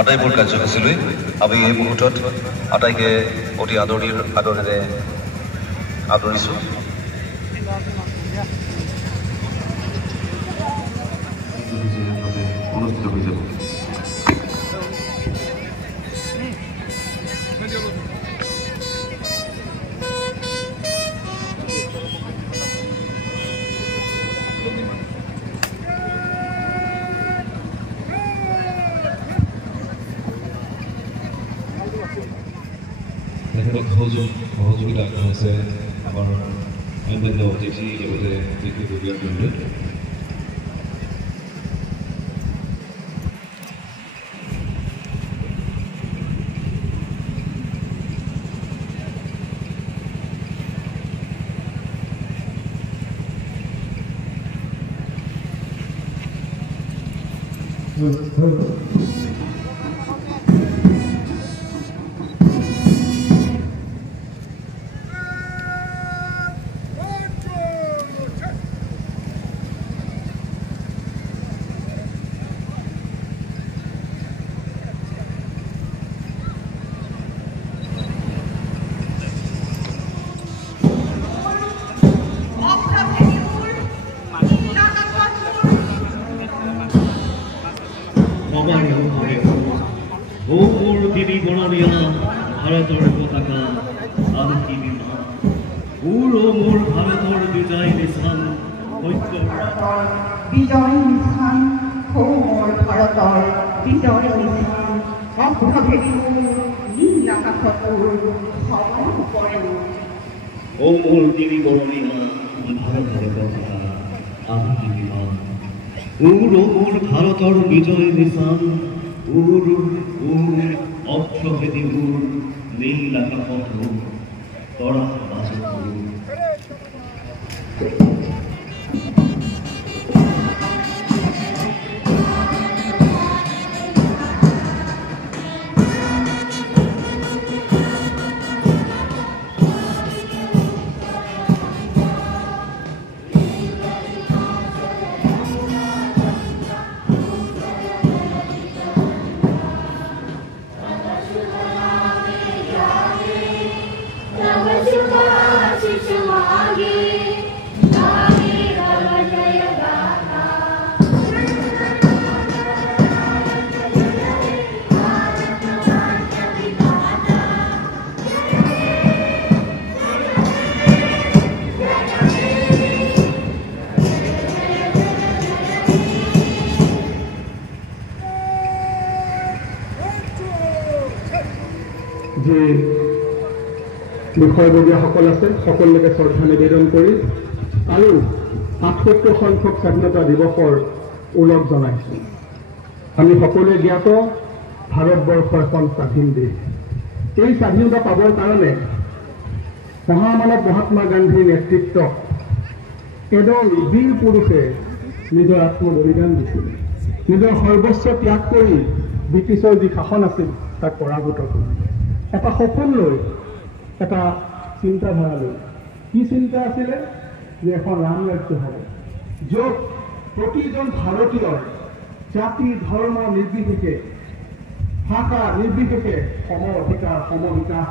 আটাইবোৰ কাৰ্যসূচীলৈ আমি এই মুহূৰ্তত আটাইকে অতি আদৰেৰে আদৰিছোঁ। অনুষ্ঠিত হৈ যাব। সহযোগিতা আগবঢ়াইছে আমাৰ অন্যান্য অতিথি লগতে বিশেষজ্ঞবৃন্দ। ভারতের পতাকা আমি কি বিমান পুরো মোর ভারতের বিজয় নিশান ঐক্য বিজয় নিশান ও মোর ভারতের বিজয় নিশান অভ্রভেদী নীল আকাশৰ সমান কৰে ও মোর দেবী বড়মিয়া ভারতের পতাকা আমি কি বিমান পুরো মোর ভারতের বিজয় নিশান অভ্রভেদী নীল আকাশ তরা বাজে যে বিষয়ববীয়াসকল আছে সকলোকে শ্ৰদ্ধা নিবেদন কৰি আৰু ৭৮ সংখ্যক স্বাধীনতা দিৱসৰ ওলগ জনাইছোঁ। আমি সকলোৱে জ্ঞাত ভাৰতবৰ্ষ এখন স্বাধীন দেশ। এই স্বাধীনতা পাবৰ কাৰণে মহামানৱ মহাত্মা গান্ধীৰ নেতৃত্বত এদল বীৰ পুৰুষে নিজৰ আত্মবলিদান দিছিল, নিজৰ সৰ্বস্ব ত্যাগ কৰি ব্ৰিটিছৰ যি শাসন আছিল তাক পৰাভূত কৰি এটা সপোন লৈ এটা চিন্তাধাৰা লৈ কি চিন্তা আছিলে যে এখন ৰাম ৰাজ্য হ'ব, য'ত প্ৰতিজন ভাৰতীয়ৰ জাতি ধৰ্ম নিৰ্বিশেষে ভাষা নিৰ্বিশেষে সম অধিকাৰ সম বিকাশ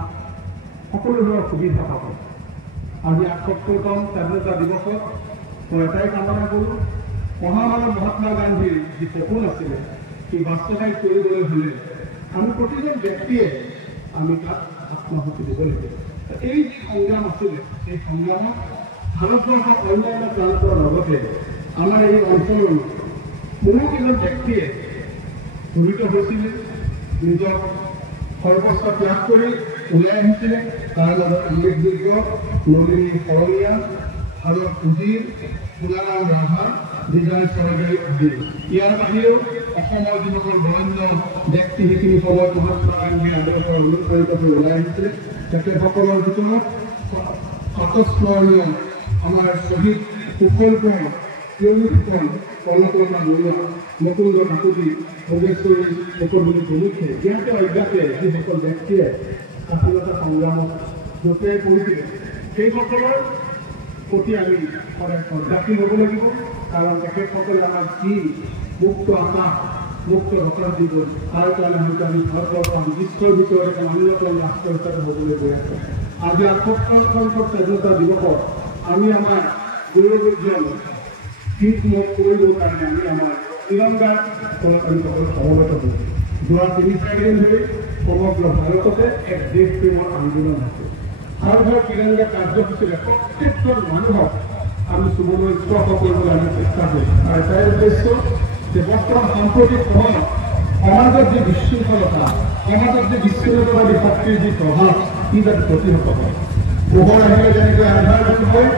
সকলো ধৰণৰ সুবিধা পাব। আজি ৭৮তম স্বাধীনতা দিৱসত মই এটাই কামনা কৰোঁ, মহামানৱ মহাত্মা গান্ধীৰ যি সপোন আছিলে সেই বাস্তৱায়িত কৰিবলৈ হ'লে আমি প্ৰতিজন ব্যক্তিয়ে আমি তাত আত্মহুতি দিব লাগিব। এই যি সংগ্ৰাম আছিলে এই সংগ্ৰামত ভাৰতবৰ্ষৰ অন্যান্য প্ৰান্তৰ লগতে আমাৰ এই অঞ্চলৰ বহুকেইজন ব্যক্তিয়ে জড়িত হৈছিলে, নিজৰ সৰ্বস্ব ত্যাগ কৰি ওলাই আহিছিলে। তাৰ লগত উল্লেখযোগ্য নলিনী শৰণীয়া, ভাৰত উজিৰ, পুলাৰাম ৰাভা, বিজয় চৰকাৰী আদি। ইয়াৰ বাহিৰেও অসমৰ যিসকল বৰেণ্য ব্যক্তি সেইখিনি সময়ত মহাত্মা গান্ধীৰ আদৰ্শৰ অনুপ্ৰাণিত হৈ ওলাই আহিছিলে। তেখেতসকলৰ ভিতৰত স্বতঃস্মৰণীয় আমাৰ শ্বহীদ সুফল কোঁৱৰ, পিয়লিসকল, কৰ্ণকৰ্মা বৰুৱা, মুকুন্দ কাকতি, ভোগেশ্বৰী সকলোবোৰ প্ৰমুখ্যে জ্ঞাত অজ্ঞাতে যিসকল ব্যক্তিয়ে স্বাধীনতা সংগ্ৰামত জপিয়াই পৰিছিলে সেইসকলৰ প্ৰতি আমি সদায় শ্ৰদ্ধাশীল হ'ব লাগিব। কাৰণ তেখেতসকলে আমাক যি মুক্ত আকাশ মুক্ত ঘটনা দি গ'ল তাৰ কাৰণে হয়তো আমি ভাৰতবৰ্ষ বিশ্বৰ ভিতৰত এটা অন্যতম ৰাষ্ট্ৰ হিচাপে হ'বলৈ গৈ আছোঁ আজি ৭৮ সংখ্যক স্বাধীনতা দিৱসত আমি আমাৰ গৌৰৱোজ্জ্বল শীত কৰিবৰ কাৰণে আমি আমাৰ তিৰংগাৰ ওপৰত আমি সকলো সমবেত হৈছোঁ যোৱা ৩-৪ দিন ধৰি সমগ্ৰ ভাৰততে এক দেশ প্ৰেমৰ আন্দোলন আছে হৰ ঘৰ তিৰংগা কাৰ্যসূচীৰে প্ৰত্যেকজন মানুহক আমি চুবলৈ স্পৰ্শ কৰিবলৈ আমি চেষ্টা কৰিছোঁ আৰু তাৰ উদ্দেশ্য যে বৰ্তমান সাম্প্ৰতিক সময়ত সমাজত যি বিশৃংখলতা সমাজত যি বিচ্ছিন্নতাবাদী শক্তিৰ যি প্ৰভাৱ ই যাতে প্ৰতিহত হয় পোহৰ আহিলে যেনেকৈ আন্ধাৰ দূৰ হয়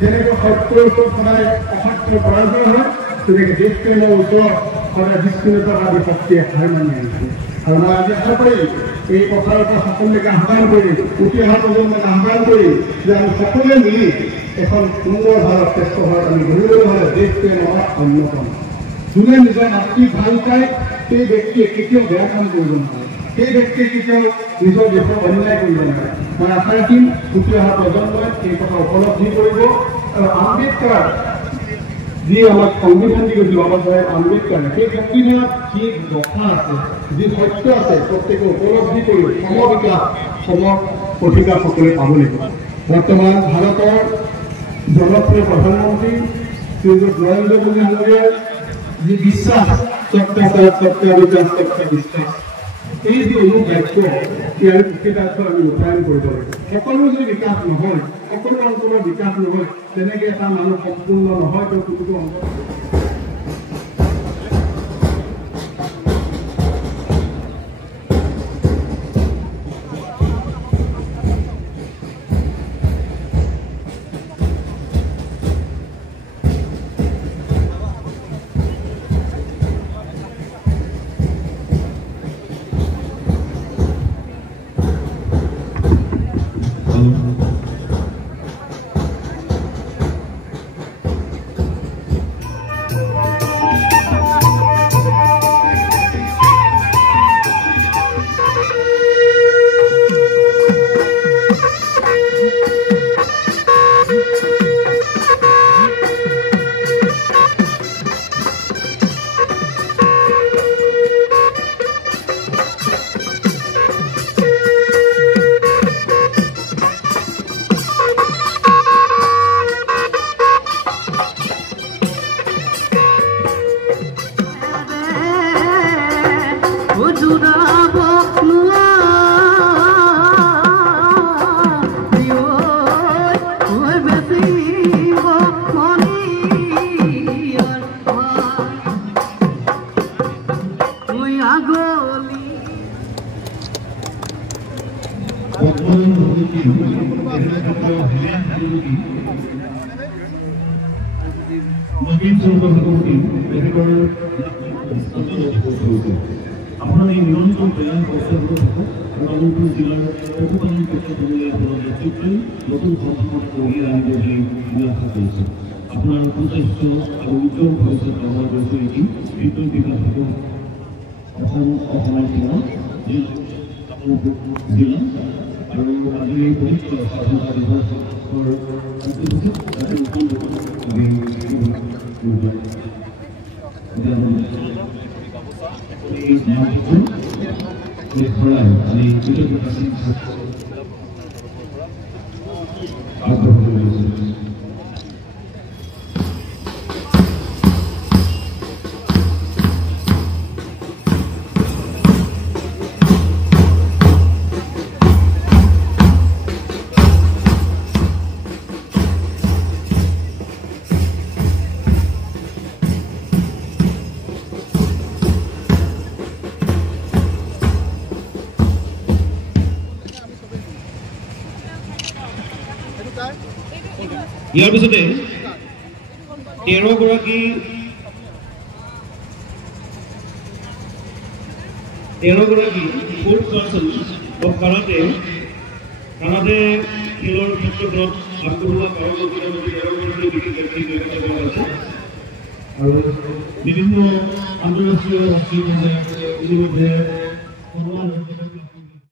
যেনেকৈ সত্যৰ ওচৰত সদায় অসত্যৰ পৰাজয় হয় তেনেকৈ দেশপ্ৰেমৰ ওচৰত সদায় বিচ্ছিন্নতাবাদী শক্তিয়ে হাৰ মানি আহিছে আৰু মই আজি আশা কৰি এই কথাৰ পৰা সকলোকে আহ্বান কৰি উঠি অহা প্ৰজন্মক আহ্বান কৰি যে আমি সকলোৱে মিলি এখন সুন্দৰ ভাৰত শ্ৰেষ্ঠ ভাৰত আমি গঢ়িবলৈ হ'লে দেশপ্ৰেম আমাৰ অন্যতম যোনে নিজৰ মাতৃক ভাল পায় সেই ব্যক্তিয়ে কেতিয়াও বেয়া কাম কৰিব নোৱাৰে সেই ব্যক্তিয়ে কেতিয়াও নিজৰ দেশক অন্যায় কৰিব নোৱাৰে মই আশা ৰাখিম উঠি অহা প্ৰজন্মই এই কথা উপলব্ধি কৰিব আৰু আম্বেদকাৰ যি আমাক সংবিধান দি গৈছিল বাবা চাহেব আম্বেদকাৰে সেই সংবিধানত যি কথা আছে যি সত্য আছে প্ৰত্যেকে উপলব্ধি কৰি সমবিকাশ সম অধিকাৰ সকলোৱে পাব লাগিব বৰ্তমান ভাৰতৰ জনপ্ৰিয় প্ৰধানমন্ত্ৰী শ্ৰীযুত নৰেন্দ্ৰ মোদী ডাঙৰীয়াৰ যি বিশ্বাস সবকা সাথ সবকা বিকাশ সবকা বিশ্বাস এই যি অনুবাক্য ইয়াৰ নিষেধাজ্ঞা আমি ৰূপায়ণ কৰিব লাগিব সকলো যদি বিকাশ নহয় সকলো অঞ্চলৰ বিকাশ নহয় তেনেকৈ এটা মানুহ সম্পূৰ্ণ নহয় তেওঁ প্ৰতিটো অঞ্চল আপনার এই নিরন্তর প্রয়াস অব্যাহত থাকুক রংপুর জেলার পশুপালন ক্ষেত্রে আপনার নেতৃত্বে নতুন সংস্করণ করিয়ে আনবে বলে আমি আশা করছি আপনার সুস্বাস্থ্য এবং উজ্জ্বল ভবিষ্যৎ কামনা করেছে এটি বিদ্যুৎ বিকাশ এবং অসমের জেলা জেলা আৰু আজি এই পবিত্ৰ স্বাধীনতা দিৱসৰ ইয়াৰ পিছতে 13 গৰাকী স্পৰ্টছ পাৰ্চন অফ কাৰাটে খেলৰ ক্ষেত্ৰত আগবঢ়োৱা আৰু বিভিন্ন আন্তঃৰাষ্ট্ৰীয় হকী ইতিমধ্যে